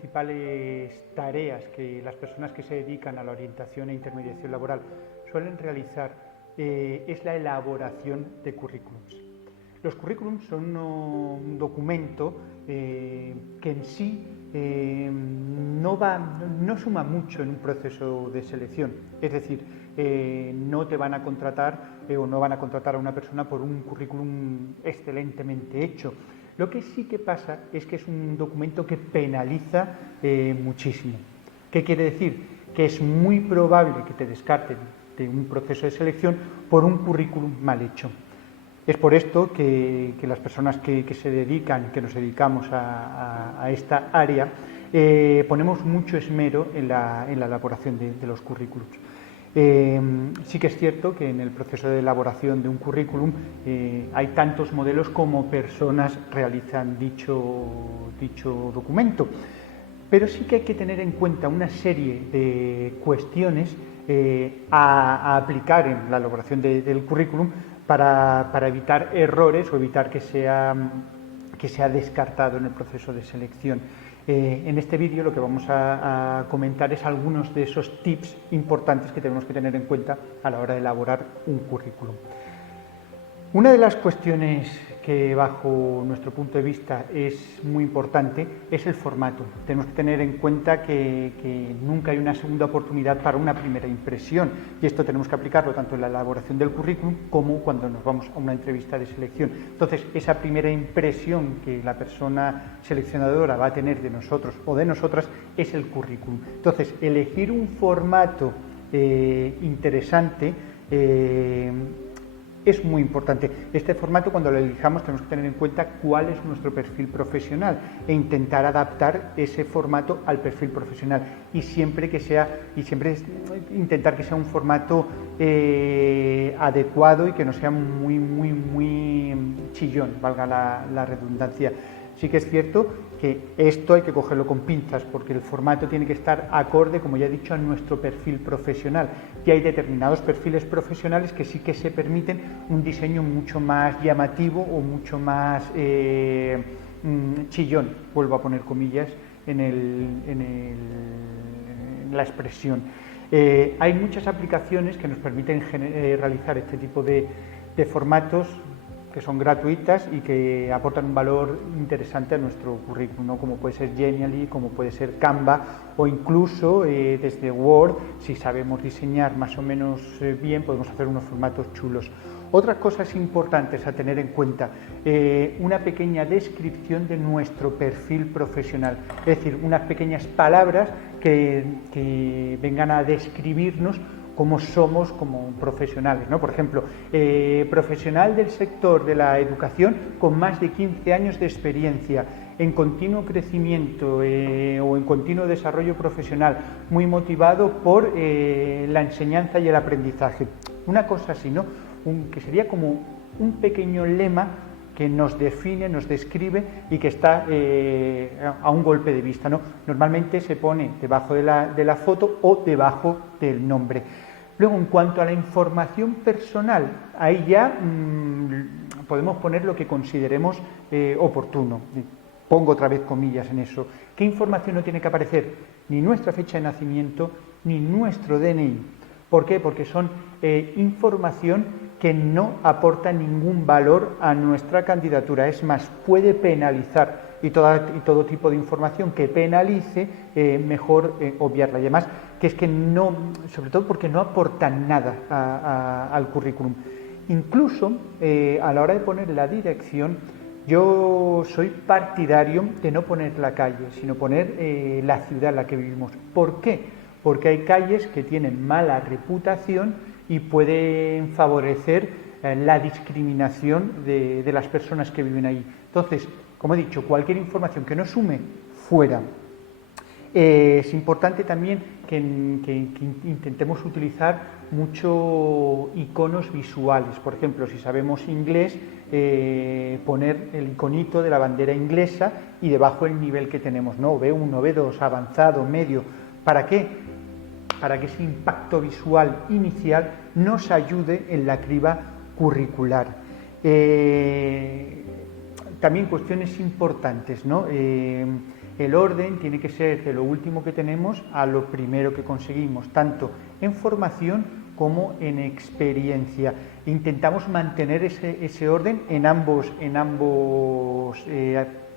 principales tareas que las personas que se dedican a la orientación e intermediación laboral suelen realizar es la elaboración de currículums. Los currículums son un documento que en sí no suma mucho en un proceso de selección. Es decir, no te van a contratar o no van a contratar a una persona por un currículum excelentemente hecho. Lo que sí que pasa es que es un documento que penaliza muchísimo. ¿Qué quiere decir? Que es muy probable que te descarten de un proceso de selección por un currículum mal hecho. Es por esto que las personas que se dedican, que nos dedicamos a esta área, ponemos mucho esmero en la elaboración de los currículums. Sí que es cierto que en el proceso de elaboración de un currículum hay tantos modelos como personas realizan dicho documento, pero sí que hay que tener en cuenta una serie de cuestiones a aplicar en la elaboración del currículum para evitar errores o evitar que sea descartado en el proceso de selección. En este vídeo lo que vamos a comentar es algunos de esos tips importantes que tenemos que tener en cuenta a la hora de elaborar un currículum. Una de las cuestiones que bajo nuestro punto de vista es muy importante es el formato. Tenemos que tener en cuenta que nunca hay una segunda oportunidad para una primera impresión, y esto tenemos que aplicarlo tanto en la elaboración del currículum como cuando nos vamos a una entrevista de selección. Entonces, esa primera impresión que la persona seleccionadora va a tener de nosotros o de nosotras es el currículum. Entonces, elegir un formato interesante es muy importante. Este formato, cuando lo elijamos, tenemos que tener en cuenta cuál es nuestro perfil profesional e intentar adaptar ese formato al perfil profesional, y siempre intentar que sea un formato adecuado y que no sea muy chillón, valga la redundancia. Sí que es cierto que esto hay que cogerlo con pinzas, porque el formato tiene que estar acorde, como ya he dicho, a nuestro perfil profesional. Y hay determinados perfiles profesionales que sí que se permiten un diseño mucho más llamativo o mucho más chillón, vuelvo a poner comillas en la expresión. Hay muchas aplicaciones que nos permiten realizar este tipo de formatos, que son gratuitas y que aportan un valor interesante a nuestro currículum, ¿no? Como puede ser Genially, como puede ser Canva, o incluso desde Word, si sabemos diseñar más o menos bien, podemos hacer unos formatos chulos. Otras cosas importantes a tener en cuenta: una pequeña descripción de nuestro perfil profesional, es decir, unas pequeñas palabras que vengan a describirnos cómo somos como profesionales, ¿no? Por ejemplo, profesional del sector de la educación con más de 15 años de experiencia, en continuo crecimiento o en continuo desarrollo profesional, muy motivado por la enseñanza y el aprendizaje. Una cosa así, ¿no? Que sería como un pequeño lema que nos define, nos describe y que está a un golpe de vista, ¿no? Normalmente se pone debajo de la foto o debajo del nombre. Luego, en cuanto a la información personal, ahí ya podemos poner lo que consideremos oportuno. Pongo otra vez comillas en eso. ¿Qué información no tiene que aparecer? Ni nuestra fecha de nacimiento, ni nuestro DNI. ¿Por qué? Porque son información que no aporta ningún valor a nuestra candidatura. Es más, puede penalizar, y todo tipo de información que penalice, mejor obviarla. Y además, que es que no, sobre todo porque no aportan nada al currículum. Incluso a la hora de poner la dirección, yo soy partidario de no poner la calle, sino poner la ciudad en la que vivimos. ¿Por qué? Porque hay calles que tienen mala reputación y pueden favorecer la discriminación de las personas que viven ahí. Entonces, como he dicho, cualquier información que no sume, fuera. Es importante también que intentemos utilizar mucho iconos visuales. Por ejemplo, si sabemos inglés, poner el iconito de la bandera inglesa y debajo el nivel que tenemos, ¿no? B1, B2, avanzado, medio. ¿Para qué? Para que ese impacto visual inicial nos ayude en la criba curricular. También cuestiones importantes, ¿no? el orden tiene que ser de lo último que tenemos a lo primero que conseguimos, tanto en formación como en experiencia. Intentamos mantener ese orden en ambos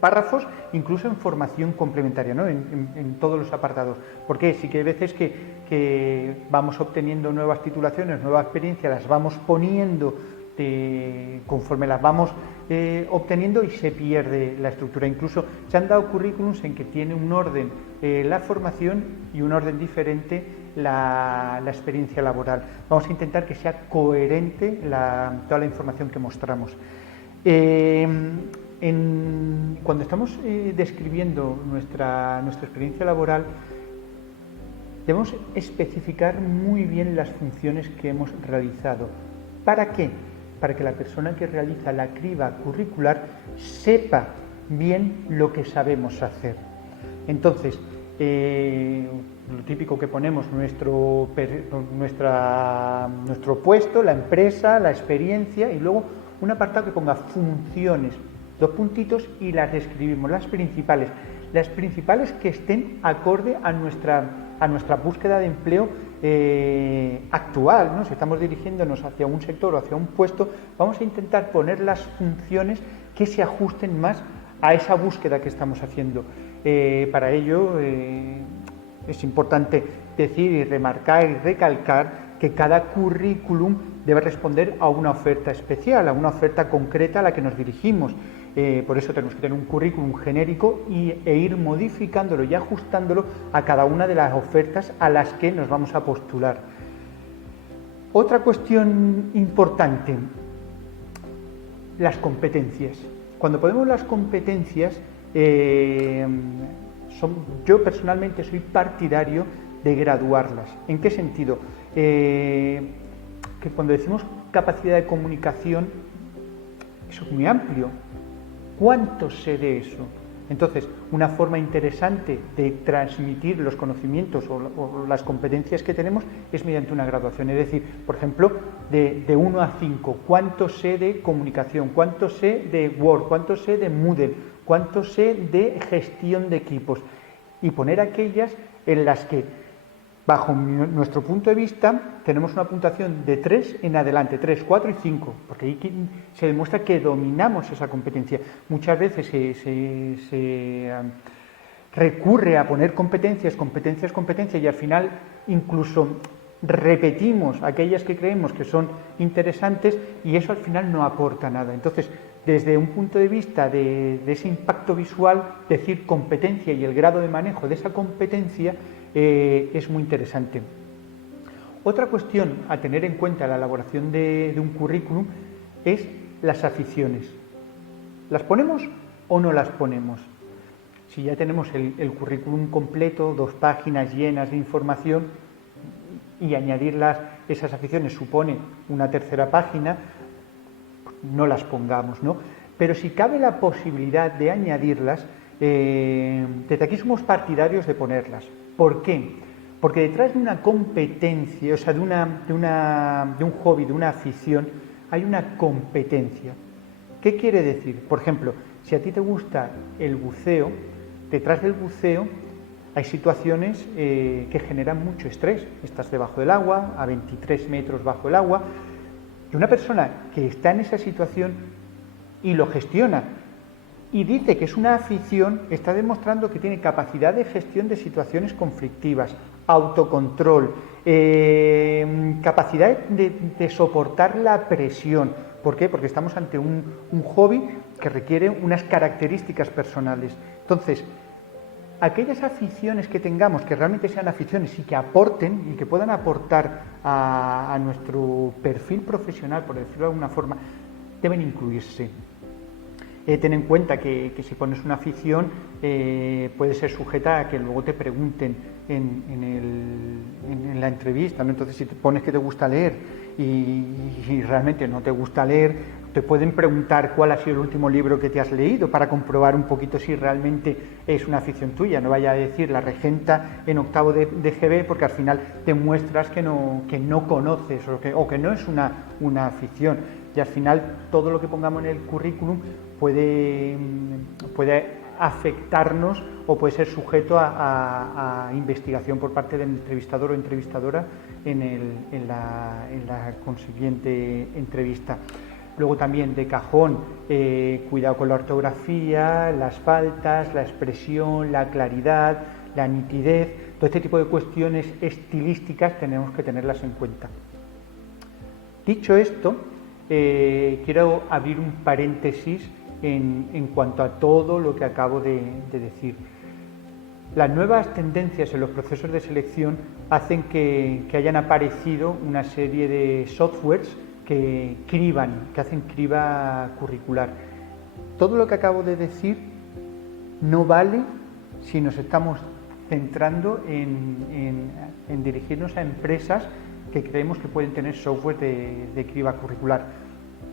párrafos, incluso en formación complementaria, ¿no? en todos los apartados. Porque sí que hay veces que vamos obteniendo nuevas titulaciones, nueva experiencia, las vamos poniendo conforme las vamos obteniendo y se pierde la estructura. Incluso se han dado currículums en que tiene un orden la formación y un orden diferente la experiencia laboral. Vamos a intentar que sea coherente toda la información que mostramos. Cuando estamos describiendo nuestra experiencia laboral, debemos especificar muy bien las funciones que hemos realizado. ¿Para qué? Para que la persona que realiza la criba curricular sepa bien lo que sabemos hacer. Entonces, lo típico que ponemos, nuestro puesto, la empresa, la experiencia, y luego un apartado que ponga funciones, 2 puntitos, y las describimos, las principales que estén acorde a nuestra búsqueda de empleo actual, ¿no? Si estamos dirigiéndonos hacia un sector o hacia un puesto, vamos a intentar poner las funciones que se ajusten más a esa búsqueda que estamos haciendo. Para ello es importante decir y remarcar y recalcar que cada currículum debe responder a una oferta especial, a una oferta concreta a la que nos dirigimos. Por eso tenemos que tener un currículum genérico e ir modificándolo y ajustándolo a cada una de las ofertas a las que nos vamos a postular. Otra cuestión importante, las competencias. Cuando ponemos las competencias, yo personalmente soy partidario de graduarlas. ¿En qué sentido? Que cuando decimos capacidad de comunicación, eso es muy amplio. ¿Cuánto sé de eso? Entonces, una forma interesante de transmitir los conocimientos o las competencias que tenemos es mediante una graduación. Es decir, por ejemplo, de 1 a 5, ¿cuánto sé de comunicación? ¿Cuánto sé de Word? ¿Cuánto sé de Moodle? ¿Cuánto sé de gestión de equipos? Y poner aquellas en las que, bajo nuestro punto de vista, tenemos una puntuación de 3 en adelante, 3, 4 y 5, porque ahí se demuestra que dominamos esa competencia. Muchas veces se recurre a poner competencias, y al final incluso repetimos aquellas que creemos que son interesantes y eso al final no aporta nada. Entonces, desde un punto de vista de ese impacto visual, decir competencia y el grado de manejo de esa competencia es muy interesante. Otra cuestión a tener en cuenta en la elaboración de un currículum es las aficiones. ¿Las ponemos o no las ponemos? Si ya tenemos el currículum completo, 2 páginas llenas de información, y añadir esas aficiones supone una tercera página, no las pongamos, ¿no? Pero si cabe la posibilidad de añadirlas, desde aquí somos partidarios de ponerlas. ¿Por qué? Porque detrás de una competencia, o sea, de un hobby, de una afición, hay una competencia. ¿Qué quiere decir? Por ejemplo, si a ti te gusta el buceo, detrás del buceo hay situaciones que generan mucho estrés. Estás debajo del agua, a 23 metros bajo el agua, y una persona que está en esa situación y lo gestiona y dice que es una afición, está demostrando que tiene capacidad de gestión de situaciones conflictivas, autocontrol, capacidad de soportar la presión. ¿Por qué? Porque estamos ante un hobby que requiere unas características personales. Entonces, aquellas aficiones que tengamos, que realmente sean aficiones y que aporten y que puedan aportar a nuestro perfil profesional, por decirlo de alguna forma, deben incluirse. Ten en cuenta que si pones una afición puede ser sujeta a que luego te pregunten en la entrevista, ¿no? Entonces, si te pones que te gusta leer y realmente no te gusta leer, te pueden preguntar cuál ha sido el último libro que te has leído para comprobar un poquito si realmente es una afición tuya. No vaya a decir la regenta en octavo de GB, porque al final demuestras que no conoces o que no es una afición. Y al final todo lo que pongamos en el currículum puede afectarnos o puede ser sujeto a investigación por parte del entrevistador o entrevistadora en la consiguiente entrevista. Luego también de cajón, cuidado con la ortografía, las faltas, la expresión, la claridad, la nitidez, todo este tipo de cuestiones estilísticas tenemos que tenerlas en cuenta. Dicho esto, quiero abrir un paréntesis en cuanto a todo lo que acabo de decir. Las nuevas tendencias en los procesos de selección hacen que hayan aparecido una serie de softwares que hacen criba curricular. Todo lo que acabo de decir no vale si nos estamos centrando en dirigirnos a empresas que creemos que pueden tener software de criba curricular.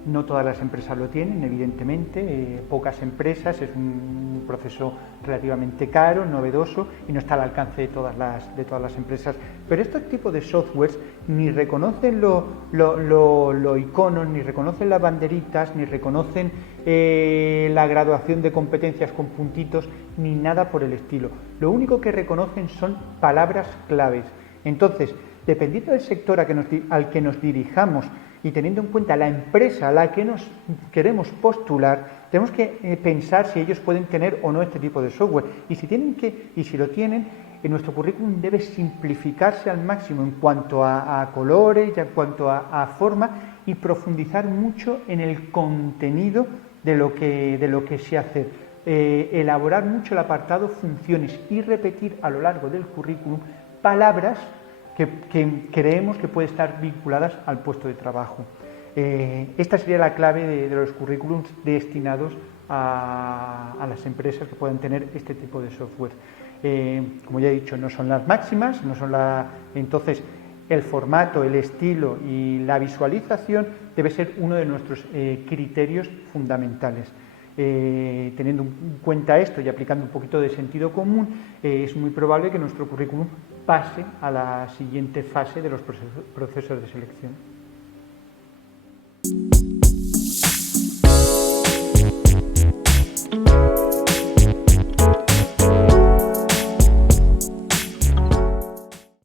No todas las empresas lo tienen, evidentemente, pocas empresas, es un proceso relativamente caro, novedoso y no está al alcance de todas las empresas. Pero estos tipos de softwares ni reconocen los iconos, ni reconocen las banderitas, ni reconocen la graduación de competencias con puntitos, ni nada por el estilo. Lo único que reconocen son palabras claves. Entonces, dependiendo del sector al que nos dirijamos, y teniendo en cuenta la empresa a la que nos queremos postular, tenemos que pensar si ellos pueden tener o no este tipo de software. Y si lo tienen, nuestro currículum debe simplificarse al máximo en cuanto a colores y en cuanto a forma, y profundizar mucho en el contenido de lo que se hace. Elaborar mucho el apartado funciones y repetir a lo largo del currículum palabras que creemos que pueden estar vinculadas al puesto de trabajo. Esta sería la clave de los currículums destinados a las empresas que puedan tener este tipo de software. Como ya he dicho, no son las máximas, entonces el formato, el estilo y la visualización debe ser uno de nuestros criterios fundamentales. Teniendo en cuenta esto y aplicando un poquito de sentido común, es muy probable que nuestro currículum pase a la siguiente fase de los procesos de selección.